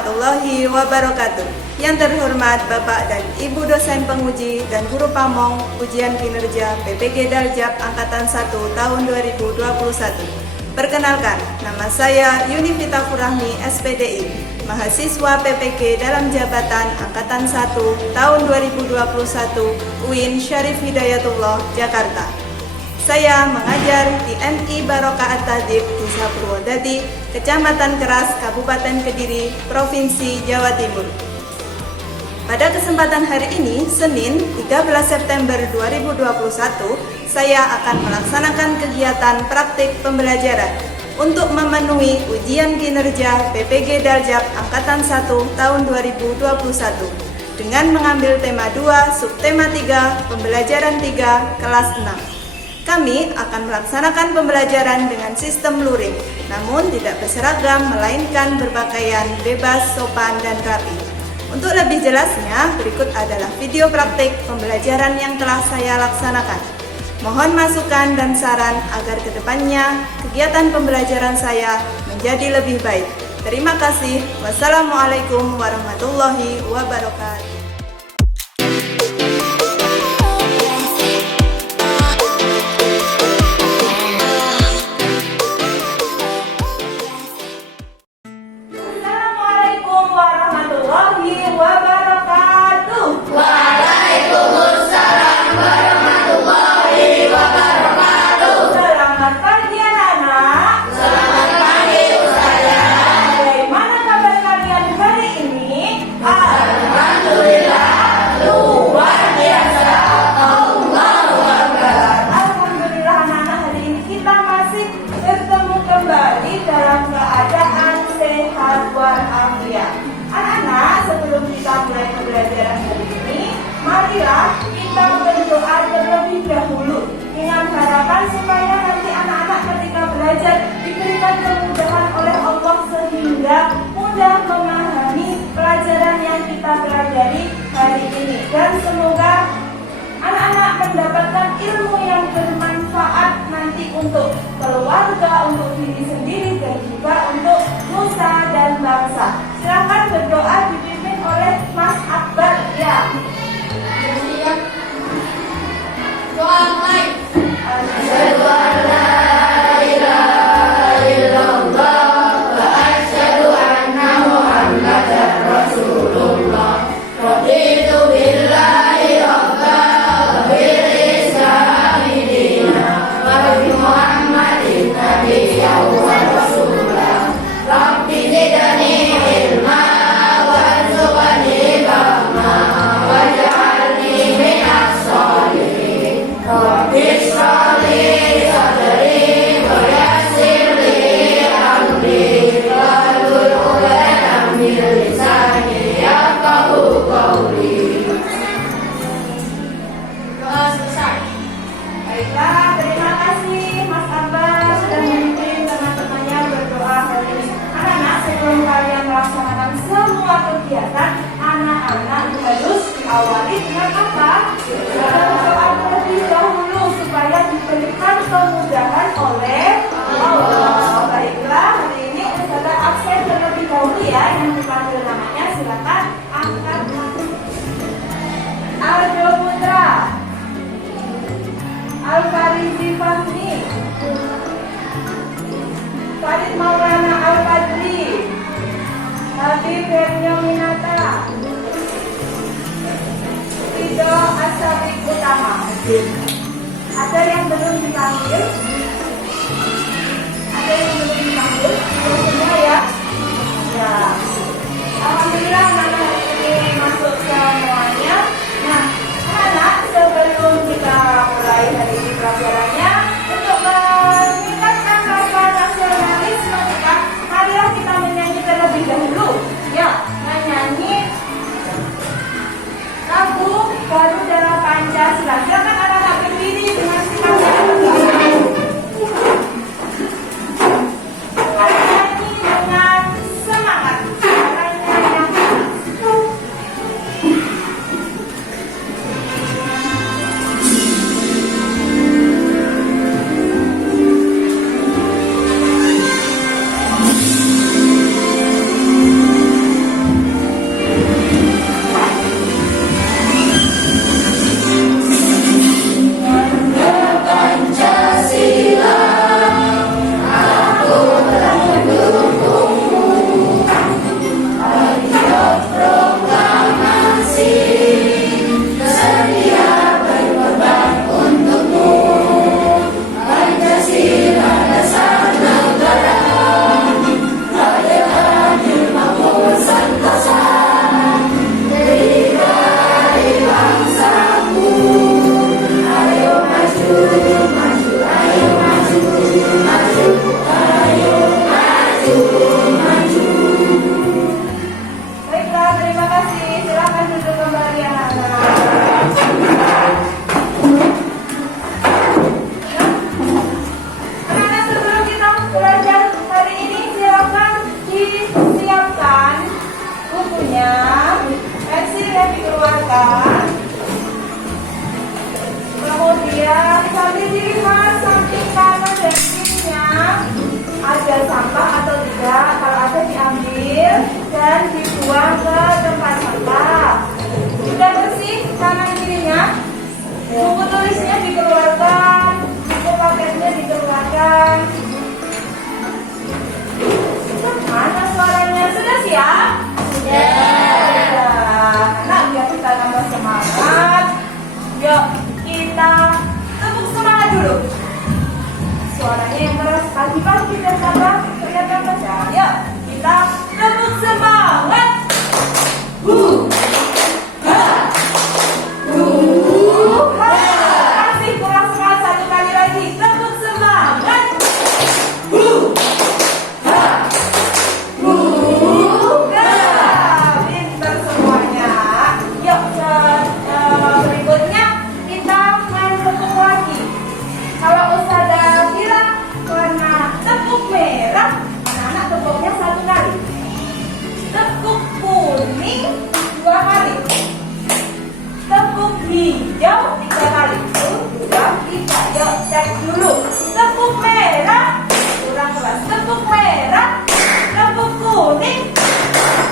warahmatullahi wabarakatuh. Yang terhormat Bapak dan Ibu dosen penguji dan guru pamong ujian kinerja PPG Daljab Angkatan 1 tahun 2021. Perkenalkan, nama saya Yunifita Furahmi SPDI, mahasiswa PPG dalam jabatan Angkatan 1 tahun 2021 UIN Syarif Hidayatullah, Jakarta. Saya mengajar di MI Barokah At-Tadib Desa Purwodadi, Kecamatan Keras, Kabupaten Kediri, Provinsi Jawa Timur. Pada kesempatan hari ini, Senin 13 September 2021, saya akan melaksanakan kegiatan praktik pembelajaran untuk memenuhi ujian kinerja PPG Daljab Angkatan 1 tahun 2021 dengan mengambil tema 2, subtema 3, pembelajaran 3, kelas 6. Kami akan melaksanakan pembelajaran dengan sistem luring, namun tidak berseragam, melainkan berpakaian bebas, sopan, dan rapi. Untuk lebih jelasnya, berikut adalah video praktik pembelajaran yang telah saya laksanakan. Mohon masukan dan saran agar kedepannya kegiatan pembelajaran saya menjadi lebih baik. Terima kasih. Wassalamualaikum warahmatullahi wabarakatuh. Sebelum kita mulai pembelajaran hari ini, marilah kita berdoa terlebih dahulu dengan harapan supaya nanti anak-anak ketika belajar diberikan kemudahan oleh Allah sehingga mudah memahami pelajaran yang kita pelajari hari ini, dan semoga anak-anak mendapatkan ilmu yang bermanfaat nanti untuk keluarga, untuk diri sendiri, dan juga untuk nusa dan bangsa. Silakan berdoa dipimpin oleh Mas Akbar ya. Doa mulai. Asyhadu an la ilaha illallah wa asyhadu anna Muhammadar Rasulullah. Raditu billahi rabbah wa bil islami dinan wa bi Muhammadin nabiyyan wa rasulah. Rabbi zidni ilma warzuqni fahma waj'alni minas sholihin. Rabbi shrah li sadri wa yassir li amri wahlul 'uqdatam min lisani yafqahu qawli. Doa selesai. Baiklah, terima kasih Mas Abbas sudah memimpin teman-temannya berdoa hari ini. Anak-anak, sebelum kalian melaksanakan semua kegiatan, anak-anak harus diawali dengan apa? Berdoa terlebih dahulu supaya diberikan kemudahan oleh Allah. Baiklah, hari ini Ustazah absen terlebih dahulu ya, yang dipanggil namanya silakan angkat tangan. Aldo Putra, Al-Farizi Fahmi, Farid Maulana Al-Fadli, Habib Hernya Minata, Ridho Asyafik Utama. Ada yang belum dipanggil? Ada yang belum dipanggil? Semua ya? Ya. Alhamdulillah nama ini masuk semuanya. Nah, anak sebelum kita mulai hari ini pelajarannya, untuk meningkatkan rasa nasionalisme kita, marilah kita menyanyi terlebih dahulu. Ya, menyanyi lagu Garuda Pancasila. Silakan anak-anak berdiri dengan sikap yang menyanyi dengan semangat. Caranya yang sampah atau tidak? Kalau ada diambil dan dibuang ke tempat sampah. Sudah bersih kanan kirinya? Buku tulisnya dikeluarkan, buku paketnya dikeluarkan. Mana suaranya? Sudah siap? Sudah. Nah, biar kita tambah semangat. Yuk, kita tepuk semangat dulu. Suaranya yang keras pagi-pagi dan tambah kelihatan baca. Yuk, kita tepuk semangat. Kasih kurang semangat satu kali lagi. Tepuk semangat. Pintar semuanya. Yuk, berikutnya kita main tepuk lagi. Kalau Ustazah bilang warna tepuk merah, anak-anak tepuknya satu kali. Tepuk kuning 2 kali. Tepuk hijau 3 kali. 1, 2, 3. Yuk cek dulu. Tepuk merah, kurang keras. Tepuk merah, tepuk kuning,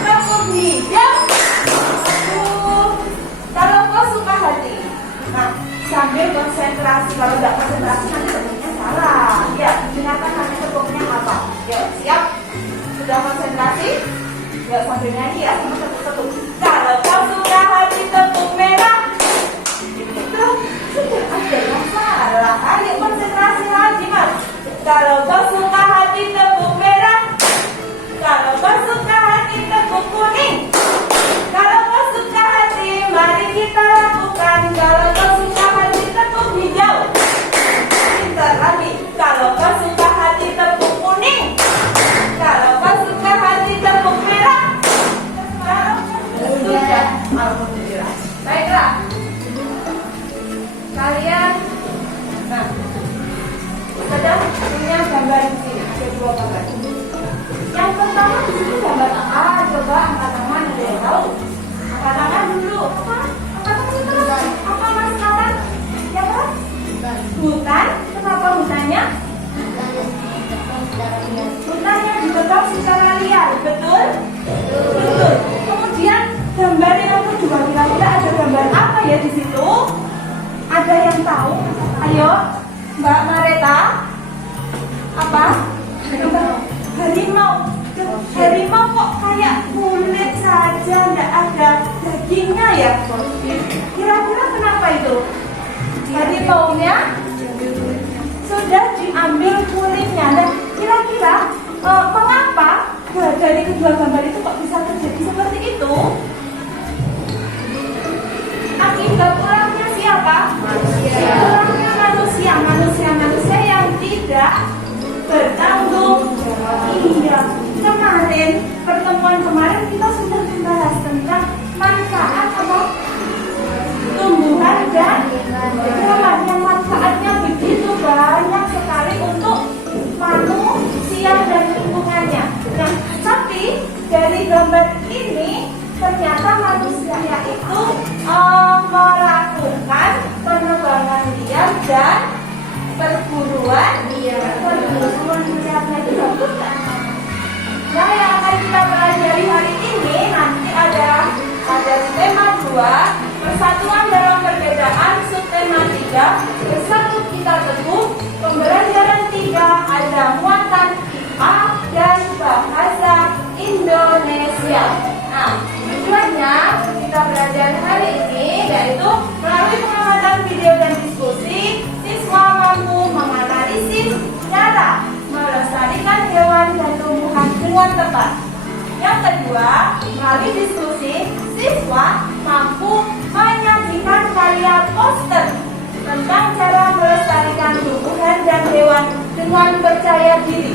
tepuk hijau. Kalau kau suka hati, nah sambil konsentrasi. Kalau tidak konsentrasi nanti tepuknya salah. Ya, ingatkan nanti tepuknya apa. Yuk siap. Sudah konsentrasi? Yuk sambil nyanyi ya sama tepuk-tepuk. Kalau kau suka hati tepuk merah, itu sudah ada yang salah. Ayo konsentrasi lagi mas. Kalau kau suka hati tepuk merah, kalau kau suka hati tepuk kuning, kalau kau suka hati mari kita lakukan. Kalau kau suka hati tepuk hijau. Pintar lagi. Kalau kau suka hati tepuk kuning, kalau kau suka hati tepuk merah. Sudah. Alhamdulillah. Baiklah. Kalian, nah, sudah punya gambar di sini. Ada 2 gambar. Yang pertama di sini gambar apa? Coba angkat tangan, ada yang tahu? Angkat tangan dulu. Apa? Angkat tangan terus. Apa mas kawan? Ya kan? Hutan. Kenapa hutannya? Hutannya dibekap secara liar, betul? Betul. Kemudian gambar yang kedua, kira-kira ada gambar apa ya di situ? Ada yang tahu? Ayo, Mbak Mareta. Apa? Harimau. Harimau kok kayak kulit saja, nggak ada dagingnya ya? Kira-kira kenapa itu? Harimaunya sudah diambil kulitnya. Dan kira-kira mengapa dari kedua gambar itu kok bisa terjadi seperti itu? Akibat ulangnya siapa? Manusia. Ulangnya manusia yang tidak bertanggung jawab. Iya. Kemarin, pertemuan kemarin kita sudah membahas tentang manfaat apa? Tumbuhan dan hewan yang manfaatnya begitu banyak sekali untuk manusia dan lingkungannya. Nah, tapi dari gambar ini ternyata manusia itu melakukan penebangan liar dan perburuan liarnya itu bagus kan? Nah, yang akan kita pelajari hari ini nanti ada tema 2, persatuan dalam perbedaan, subtema 3, bersatu kita teguh, pembelajaran 3, ada muatan IPA dan bahasa Indonesia. Nah, tujuannya kita belajar hari ini yaitu melalui pengamatan video dan diskusi, siswa mampu menganalisis cara melestarikan hewan dan tumbuhan dengan tepat. Yang kedua, melalui diskusi, siswa mampu menyajikan karya poster tentang cara melestarikan tumbuhan dan hewan dengan percaya diri.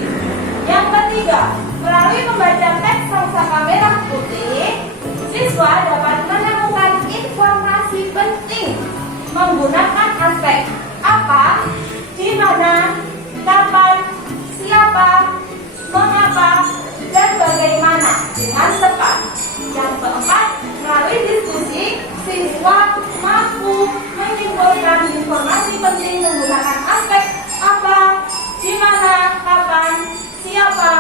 Yang ketiga, melalui membaca teks sangsaka merah putih, siswa dapat menemukan informasi penting menggunakan aspek apa, di mana, kapan, siapa, mengapa, dan bagaimana dengan tepat. Yang keempat, melalui diskusi, siswa mampu menyimpulkan informasi penting menggunakan aspek apa, di mana, kapan, siapa,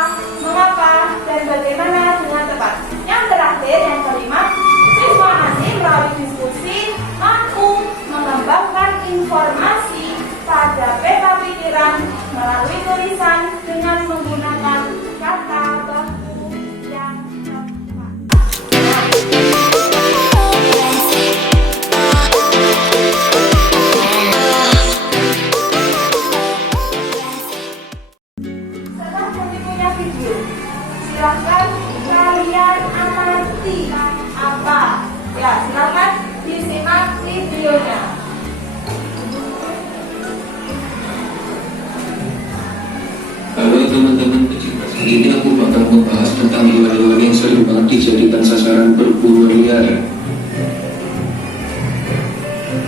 teman-teman pecinta, kali ini aku bakal membahas tentang hewan-hewan yang sering banget dijadikan sasaran perburuan liar.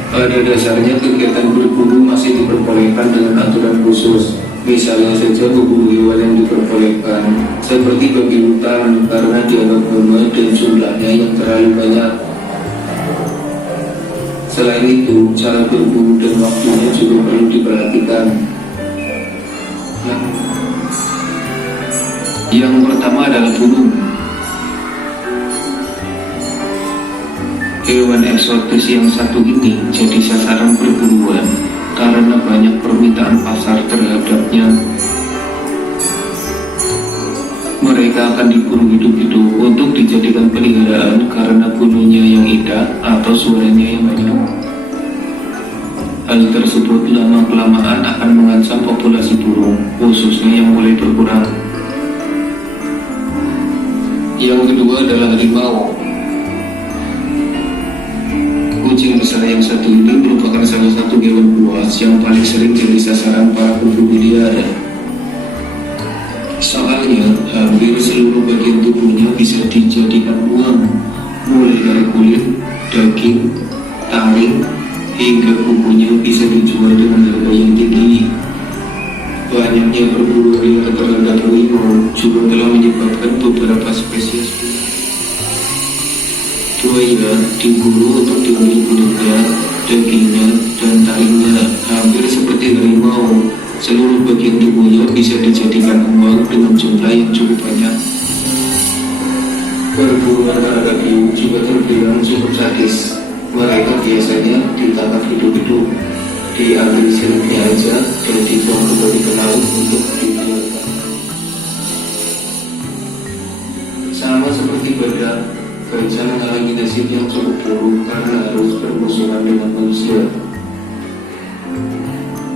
Pada dasarnya kegiatan berburu masih diperbolehkan dengan aturan khusus. Misalnya saja berburu hewan yang diperbolehkan, seperti babi hutan, karena dianggap mumet dan jumlahnya yang terlalu banyak. Selain itu, cara berburu dan waktunya juga perlu diperhatikan. Yang pertama adalah burung. Hewan eksotis yang satu ini jadi sasaran perburuan karena banyak permintaan pasar terhadapnya. Mereka akan diburu hidup-hidup untuk dijadikan peliharaan karena bulunya yang indah atau suaranya yang banyak. Hal tersebut lama-kelamaan akan mengancam populasi burung, khususnya yang mulai berkurang. Yang kedua adalah harimau. Kucing besar yang satu ini merupakan salah satu hewan buas yang paling sering jadi sasaran para pemburu liar. Soalnya, hampir seluruh bagian tubuhnya bisa dijadikan uang, mulai dari kulit, daging, taring, hingga kukunya bisa dijual dengan harga yang tinggi. Banyaknya perburuan liar terhadap harimau juga telah menyebabkan beberapa spesies buaya diburu untuk diambil kulitnya, dagingnya, dan taringnya. Hampir seperti harimau, seluruh bagian tubuhnya bisa dijadikan uang dengan jumlah yang cukup banyak. Perburuan terhadap hiu juga terbilang cukup sadis. Mereka biasanya ditangkap hidup-hidup, diambil silipnya aja, dan dibuang kembali ke laut untuk dibiarkan. Sama seperti badak, gajah mengalami nasib yang cukup buruk karena harus bermusuhan dengan manusia.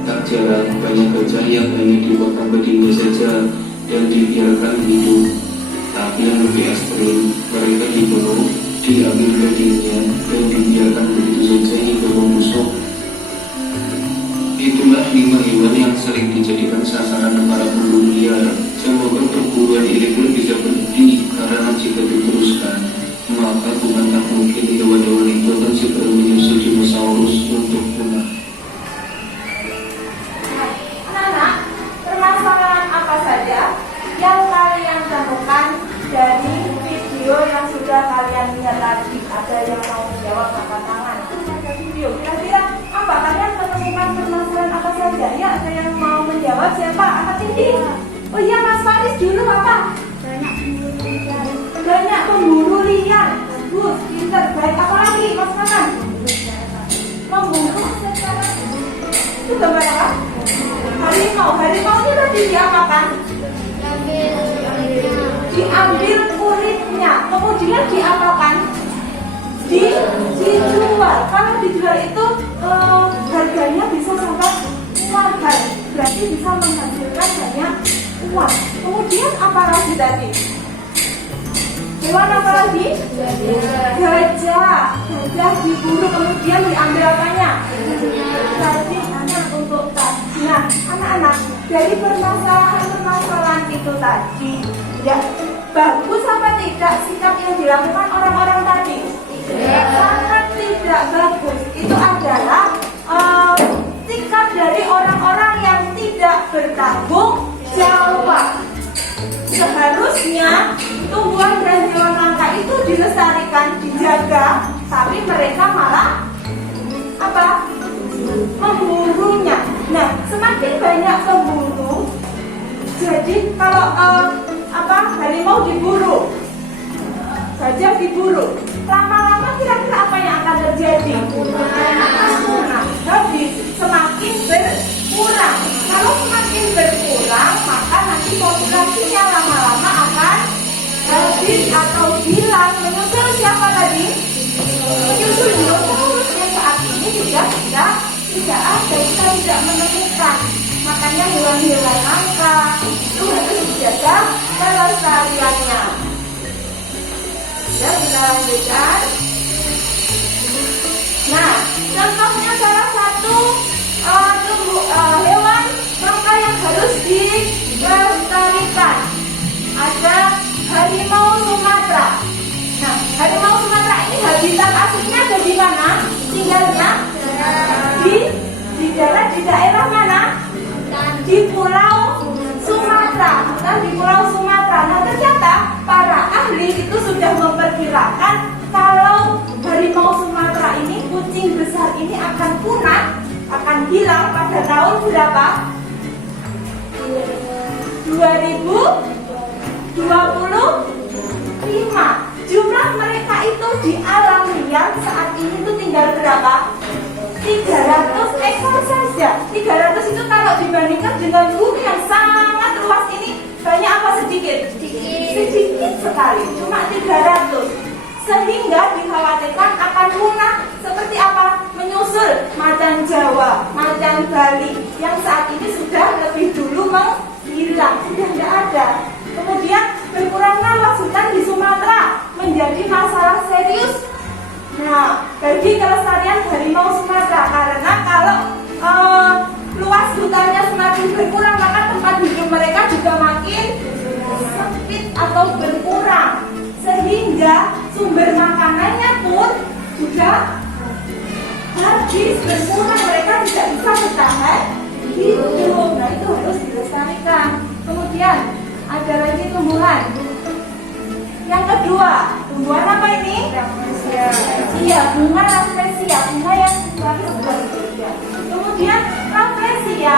Tak jarang banyak gajah yang hanya dipotong betingnya saja dan dibiarkan hidup. Tapi yang lebih ekstrim, mereka dibunuh, diambil dagingnya, dan dibiarkan begitu saja hingga membusuk. Itulah 5 hewan yang sering dijadikan sasaran para pemburu liar. Semoga perburuan ilegal bisa berhenti, karena jika diteruskan, maka bukan tak mungkin hewan-hewan itu akan segera menyusul dinosaurus untuk punah. Anak-anak, permasalahan apa saja yang kalian temukan dari video yang sudah kalian lihat tadi? Ada yang mau menjawab, angkat tangan. Ada video. Kira-kira apa? Kalian menemukan permasalahan apa saja? Ya, ada yang mau menjawab? Siapa? Angkat tinggi. Oh iya, Mas Faris dulu apa? Banyak pemburu liar. Bagus, pintar, baik. Apa lagi, Mas Makan? Memburu secara itu gambar apa? Harimau. Harimaunya tadi diapakan? Diambil kulitnya. Kemudian diapakan? Dijual. Kalau dijual itu harganya bisa sampai mahal. Berarti bisa menghasilkan banyak uang. Kemudian apa lagi tadi? Hewan apa lagi? Gajah. Gajah diburu kemudian diambil apanya? Dagingnya untuk tadi. Nah, anak-anak, dari permasalahan itu tadi, ya bagus apa tidak sikap yang dilakukan orang-orang tadi? Sangat tidak bagus. Itu adalah sikap dari orang-orang yang tidak bertanggung jawab. Seharusnya tumbuhan dan hewan langka itu dilestarikan, dijaga, tapi mereka malah apa? Memburunya. Nah, semakin banyak pemburu, jadi kalau harimau diburu, gajah diburu, lama-lama kira-kira apa yang akan terjadi? Akan punah, habis, semakin berkurang. Kalau semakin berkurang, maka nanti populasinya lama-lama akan habis atau hilang. Menyusul siapa tadi? Menyusul dinosaurus yang saat ini juga tidak ada, kita tidak menemukan. Makanya hewan-hewan langka itu harus dijaga kelestariannya. Ya, kita lanjutkan. Nah, contohnya salah satu hewan langka yang harus dilestarikan berjalan di daerah mana? Di Pulau Sumatera. Nah, di Pulau Sumatera. Nah, ternyata para ahli itu sudah memperkirakan kalau harimau Sumatera ini, kucing besar ini akan punah, akan hilang pada tahun berapa? 2025. Jumlah mereka itu di alam liar saat ini itu tinggal berapa? 300 ekor saja. 300 itu kalau dibandingkan dengan bumi yang sangat luas ini, banyak apa sedikit? Sedikit sekali, cuma 300. Sehingga dikhawatirkan akan punah. Seperti apa? Menyusul macan Jawa, macan Bali yang saat ini sudah lebih dulu menghilang, sudah tidak ada. Kemudian berkurangnya luas hutan di Sumatera menjadi masalah serius. Nah, bagi kelestarian harimau Sumatera, karena kalau luas hutannya semakin berkurang, maka tempat hidup mereka juga makin sempit atau berkurang, sehingga sumber makanannya pun juga habis, berkurang, mereka tidak bisa bertahan hidup. Nah, itu harus dilestarikan. Kemudian ada lagi tumbuhan. Yang kedua, tumbuhan apa ini? Iya, bunga rafflesia, bunga yang baru berbeda. Kemudian rafflesia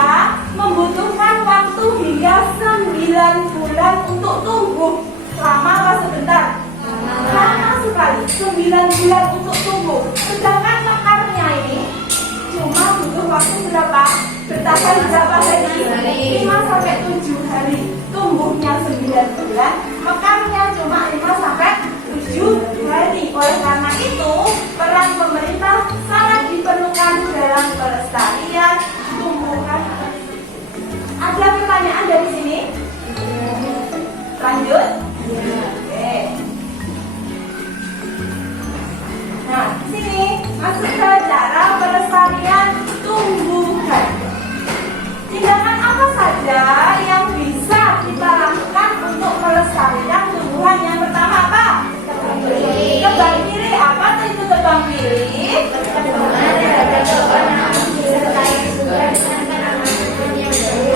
membutuhkan waktu hingga 9 bulan untuk tumbuh. Lama apa sebentar? Lama sekali, 9 bulan untuk tumbuh. Sedangkan mekarnya ini cuma butuh waktu berapa? Bertahan berapa hari? 5 sampai 7 hari. Tumbuhnya 9 bulan, mekarnya cuma 5 sampai 7 hari. Oleh karena itu, peran pemerintah sangat diperlukan dalam pelestarian tumbuhan. Ada pertanyaan dari sini? Lanjut? Oke. Nah, sini masuk ke cara pelestarian tumbuhan. Tindakan apa saja yang bisa kita lakukan untuk melestarikan tumbuhan? Yang pertama apa? Tebang pilih. Apa itu tebang pilih?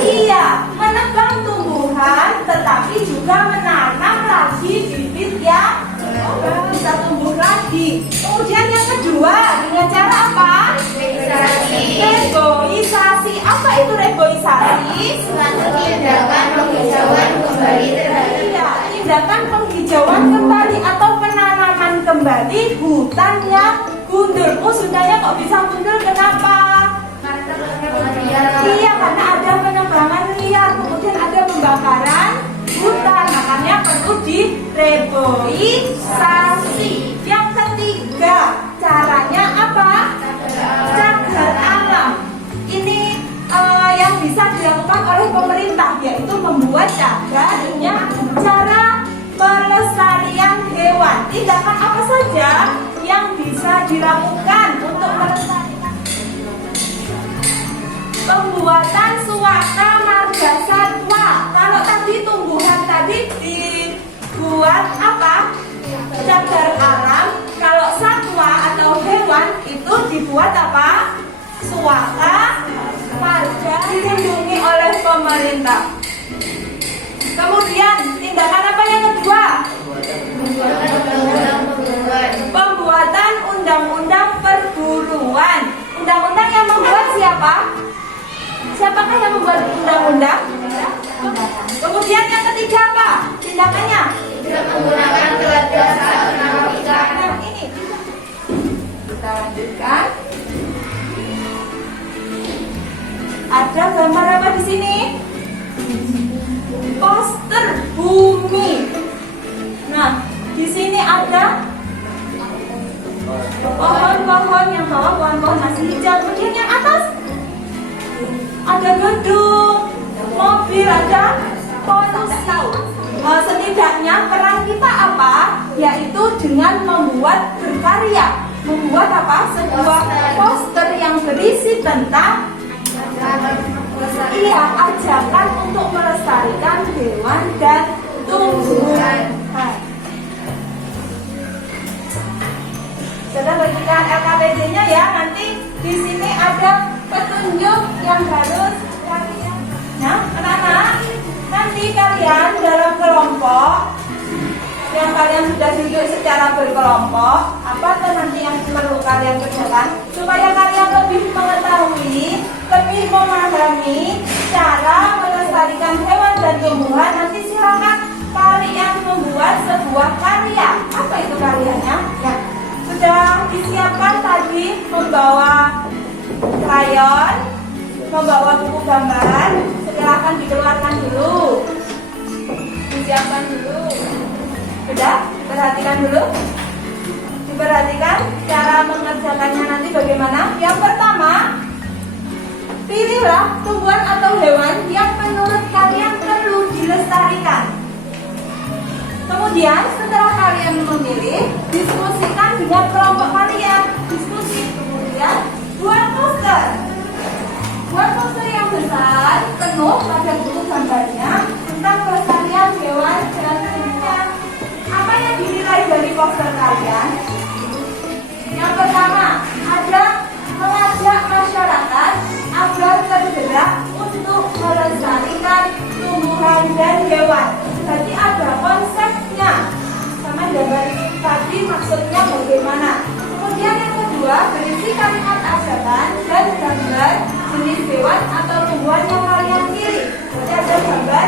Iya, menebang tumbuhan, tetapi juga menanam lagi bibit yang bisa tumbuh lagi. Kemudian yang kedua, dengan cara apa? Reboisasi. Apa itu reboisasi? Tindakan penghijauan kembali terhadap Tindakan penghijauan kembali atau penanaman kembali hutan yang gundul. Oh, sudahnya kok bisa gundul? Kenapa? Iya, karena ada penebangan liar, kemudian ada pembakaran hutan, makanya perlu direboisasi. Yang ketiga, caranya apa? Cagar alam. Ini yang bisa dilakukan oleh pemerintah, yaitu membuat cagarnya. Cara pelestarian hewan. Tindakan apa saja yang bisa dilakukan untuk melestarikan? Pembuatan suaka marga satwa. Kalau tadi tumbuhan tadi dibuat apa? Cagar alam. Kalau satwa atau hewan itu dibuat apa? Suaka marga, dilindungi oleh pemerintah. Kemudian tindakan apa yang kedua? Pembuatan undang-undang perburuan. Undang-undang yang membuat siapa? Siapakah yang membuat undang-undang? Kemudian yang ketiga apa? Tindakannya? tidak menggunakan telat jasa penangkap ikan. Nah, ini kita lanjutkan. Ada gambar apa di sini? Poster bumi. Nah, di sini ada pohon-pohon, yang bawah pohon-pohon masih hijau. Kemudian yang atas ada gedung, mobil, ada polusi. Setidaknya peran kita apa? Yaitu dengan membuat berkarya, membuat apa? Sebuah poster yang berisi tentang ajakan untuk melestarikan hewan dan tumbuhan. Sudah bagikan LKPD-nya ya. Nanti di sini ada petunjuk yang harus kalian. Nah, anak-anak, nanti kalian dalam kelompok yang kalian sudah duduk secara berkelompok, apa tuh nanti yang perlu kalian kerjakan supaya kalian lebih mengetahui, lebih memahami cara melestarikan hewan dan tumbuhan. Nanti silakan kalian membuat sebuah karya. Apa itu karyanya? Ya, sudah disiapkan tadi, membawa krayon, membawa buku gambar. Silakan dikeluarkan dulu, disiapkan dulu. Sudah, perhatikan dulu. Diperhatikan cara mengerjakannya nanti bagaimana. Yang pertama, pilihlah tumbuhan atau hewan yang menurut kalian perlu dilestarikan. Kemudian setelah kalian memilih, diskusikan dengan kelompok kalian. Diskusi. Kemudian buat poster. Buat poster yang besar, penuh pada buku gambarnya tentang pelestarian hewan dan tumbuhan. Apa yang dinilai dari poster kalian? Yang pertama, ada mengajak masyarakat agar tergerak untuk melestarikan tumbuhan dan hewan. Jadi ada konsepnya sama gambar tadi, maksudnya bagaimana. Kemudian yang kedua, berisi kalimat ajakan dan gambar jenis hewan atau tumbuhan yang kalian pilih. Jadi ada gambar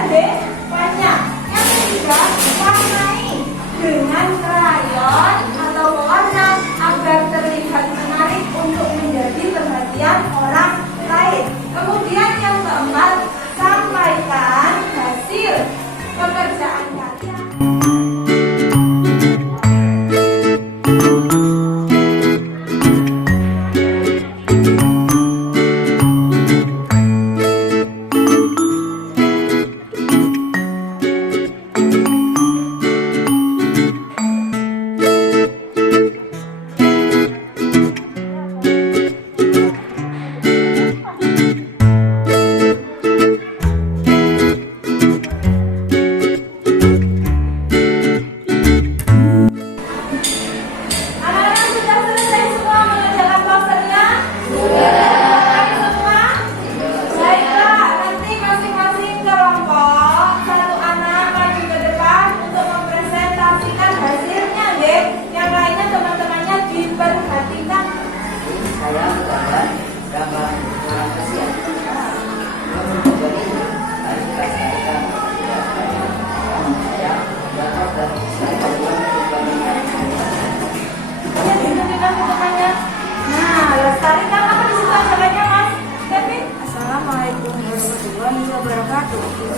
banyak. Yang ketiga, warnai dengan krayon atau pewarna agar terlihat menarik untuk menjadi perhatian orang lain. Kemudian yang keempat, sampaikan hasil pekerjaan kalian.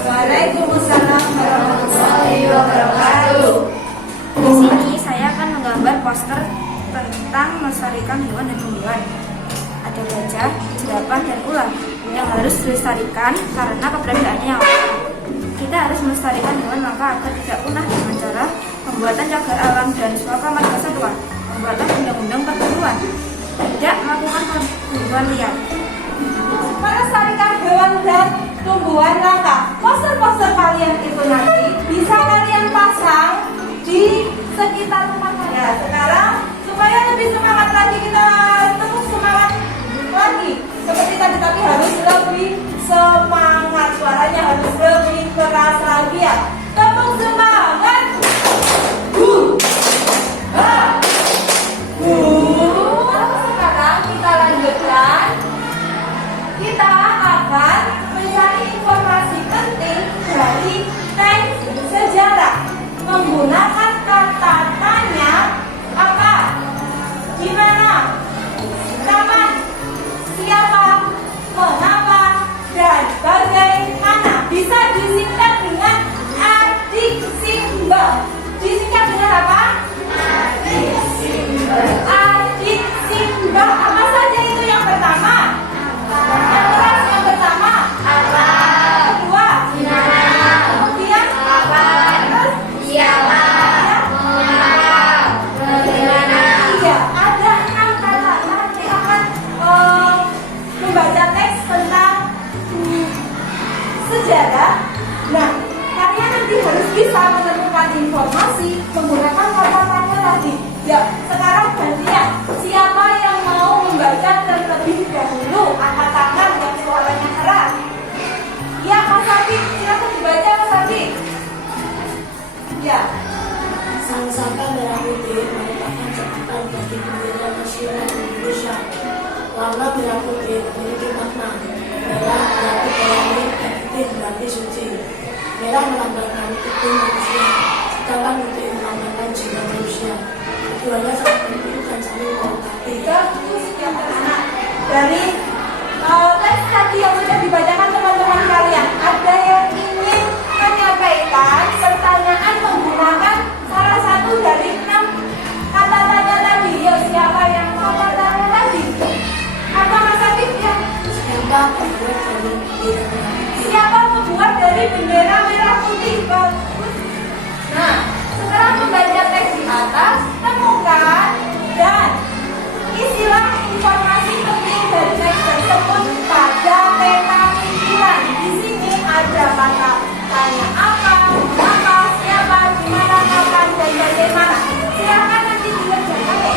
Waalaikumsalam warahmatullahi wabarakatuh. Di sini saya akan menggambar poster tentang melestarikan hewan dan tumbuhan. Ada gajah, jerapah, dan ular yang harus dilestarikan karena keberadaannya yang langka. Kita harus melestarikan hewan langka agar tidak punah dengan cara pembuatan cagar alam dan suaka marga satwa, pembuatan undang-undang perburuan, tidak melakukan pemburuan liar. Melestarikan hewan dan tumbuhan langka. Poster-poster kalian itu nanti bisa kalian pasang di sekitar rumah kalian. Sekarang supaya lebih semangat lagi, kita terus semangat lagi seperti tadi, tapi harus lebih semangat, suaranya harus lebih keras lagi ya. Tepuk semangat. Sekarang kita lanjutkan. Kita akan mencari informasi penting dari teks sejarah menggunakan kata tanya, apa, gimana, kapan, siapa, mengapa, dan bagaimana. Bisa disingkat dengan adik simbol. Disingkat dengan apa? Adik simbol. Adik simbol. Apa saja itu? Yang pertama, yang keras, yang pertama apa? Kedua gimana? Kemudian apa? Terus siapa? Mengapa? Bagaimana? Iya, ada 6 kata. Nanti akan membaca teks tentang sejarah. Nah, kalian nanti harus bisa menemukan informasi menggunakan kata-kata tadi. Ya, sekarang gantian. Siapa yang mau membaca terlebih dahulu kata Warna merah putih memiliki makna. Merah berarti pelangi dan putih berarti suci. Merah melambangkan tubuh manusia, sedangkan putih melambangkan jiwa manusia. Keduanya sangat penting dan saling melengkapi. Bagus ya anak. Dari teks tadi yang sudah dibacakan teman-teman kalian, ada yang ingin menyampaikan pertanyaan menggunakan salah satu dari 6 kata tanya tadi. Yuk, siapa yang kata tanya tadi? Apa Mas Adit ya? Siapa membuat dari bendera merah putih? Bagus. Nah, setelah membaca teks di atas, temukan dan isilah informasi penting dari teks tersebut pada peta pikiran. Di sini ada kata tanya apa, siapa, di mana, kapan, dan bagaimana. Silakan nanti dikerjakan ya.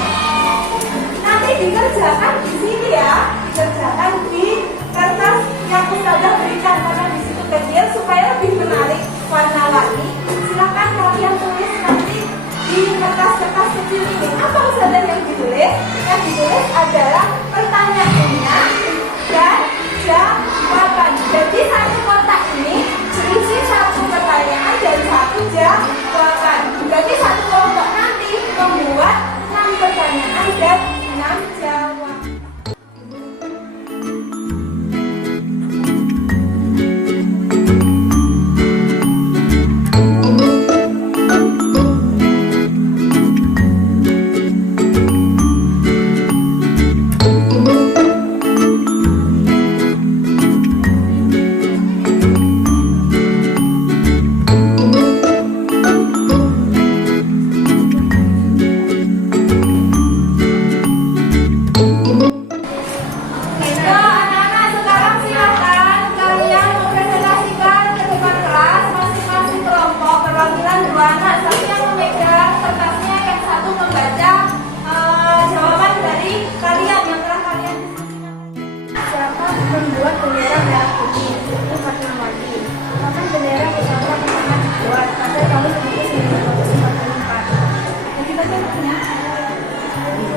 Nanti dikerjakan di sini ya, dikerjakan di kertas yang Ustazah berikan karena di situ kecil supaya lebih menarik, warna-warni. Silakan kalian tulis nanti di kertas-kertas kecil ini. Apa Ustazah yang ditulis? Yang ditulis adalah pertanyaannya dan jawaban. Jadi satu kotak ini berisi satu pertanyaan dan satu jawaban. Berarti satu kelompok nanti membuat 6 pertanyaan dan 6 jawaban. Membuat bendera merah putih itu Fatmawati. Kapan bendera Nusantara pertama dibuat? Pada tahun 1944. Jadi bagaimana?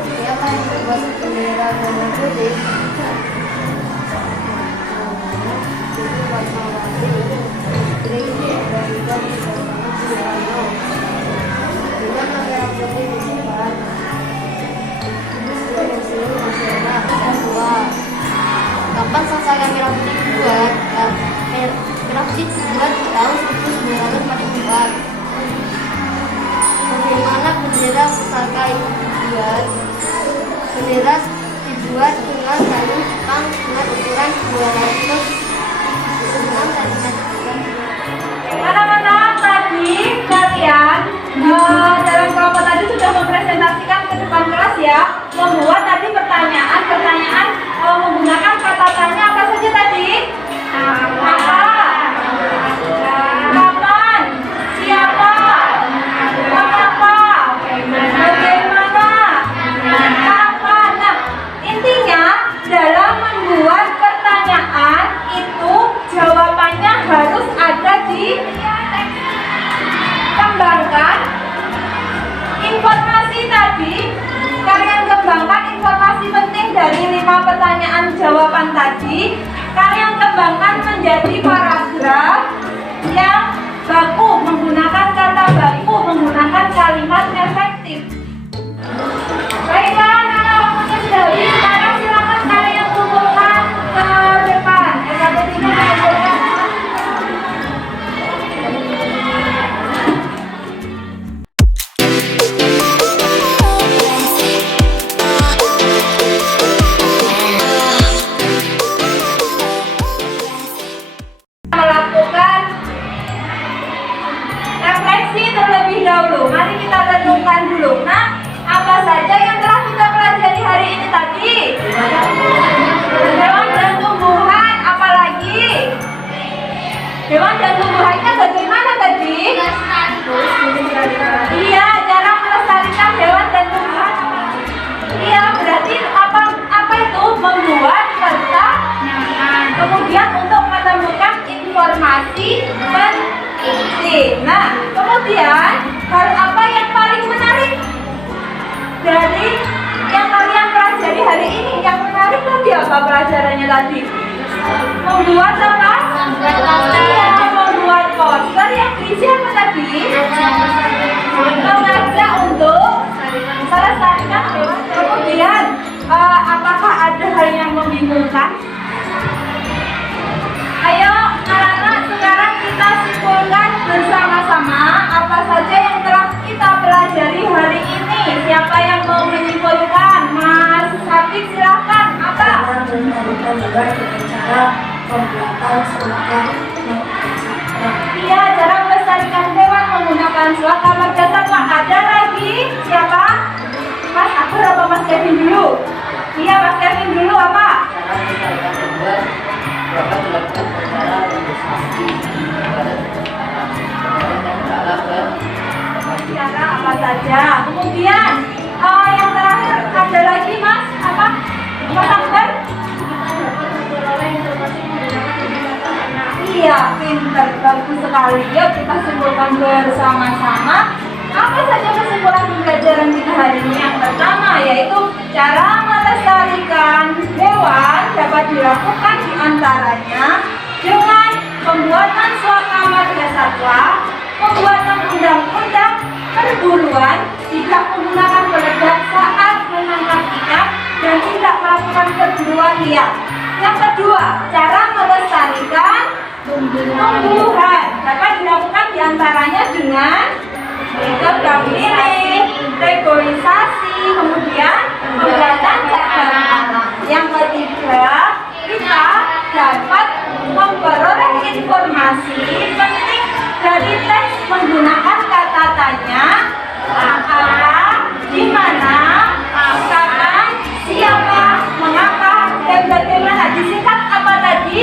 Siapa yang membuat bendera merah putih? Itu Fatmawati. Jadi dari tahun 1944. Dengan merah putih dibuat. Seluruh masyarakat tua. Kapan Sasana merah putih dibuat? Merah putih dibuat tahun 1944. Bagaimana bendera pusaka itu dibuat? Bendera dibuat dengan kayu Jepang dengan ukuran 206 cm. Anak-anak tadi kalian dalam kelompok tadi sudah mempresentasikan ke depan kelas ya, membuat tadi pertanyaan menggunakan kata tanya apa saja tadi? Apa? Kapan? Siapa? Mengapa? Bagaimana? Kapan? Nah, intinya dalam membuat pertanyaan itu jawabannya harus ada di kembangkan informasi tadi. Kalian kembangkan informasi penting dari 5 pertanyaan jawaban tadi. Kalian kembangkan menjadi paragraf yang baku, menggunakan kata baku, menggunakan kalimat efektif. Baiklah, anak-anak, waktunya sudah habis. Sekarang silakan kalian kumpulkan ke depan. SKT 3 mengumpulkan. Melakukan refleksi terlebih dahulu. Mari kita renungkan dulu. Nah, apa saja yang telah kita pelajari hari ini tadi? Hewan dan tumbuhan, apalagi? Hewan dan tumbuhannya bagaimana tadi? Iya, cara melestarikan hewan dan tumbuhan. Iya, berarti apa itu? Membuat peta. Kemudian untuk menemukan informasi penting. Nah, kemudian hal apa yang paling menarik dari yang kalian pelajari hari ini? Yang menarik lagi apa pelajarannya tadi? Membuat apa? Iya, membuat poster yang berisi apa tadi? Mengajak untuk melestarikan hewan. Kemudian, apakah ada hal yang membingungkan? Ayo, anak-anak, sekarang kita simpulkan bersama-sama apa saja yang telah kita pelajari hari ini. Siapa yang mau menyimpulkan? Mas Hafiz, silahkan. Apa? Melestarikan hewan dengan cara pembuatan suaka. Iya, cara melestarikan hewan menggunakan suaka marga satwa. Ada lagi? Siapa? Mas Akbar apa Mas Kevin dulu? Iya, Mas Kevin dulu apa? Cara apa saja. Kemudian yang terakhir ada lagi Mas apa? Mas Akbar? Iya, pintar, bagus sekali. Yuk kita simpulkan bersama-sama. Apa saja kesimpulan pembelajaran kita hari ini? Yang pertama yaitu cara melestarikan hewan dapat dilakukan diantaranya dengan pembuatan suaka marga satwa, pembuatan undang-undang perburuan, tidak menggunakan peledak saat menangkap ikan, dan tidak melakukan perburuan liar. Yang kedua, cara melestarikan tumbuhan dapat dilakukan diantaranya dengan reboisasi, kemudian pembuatan cadangan. Yang ketiga, kita dapat memperoleh informasi penting dari teks menggunakan kata tanya, apa, di mana, kapan, siapa, mengapa, dan bagaimana. Disingkat apa tadi?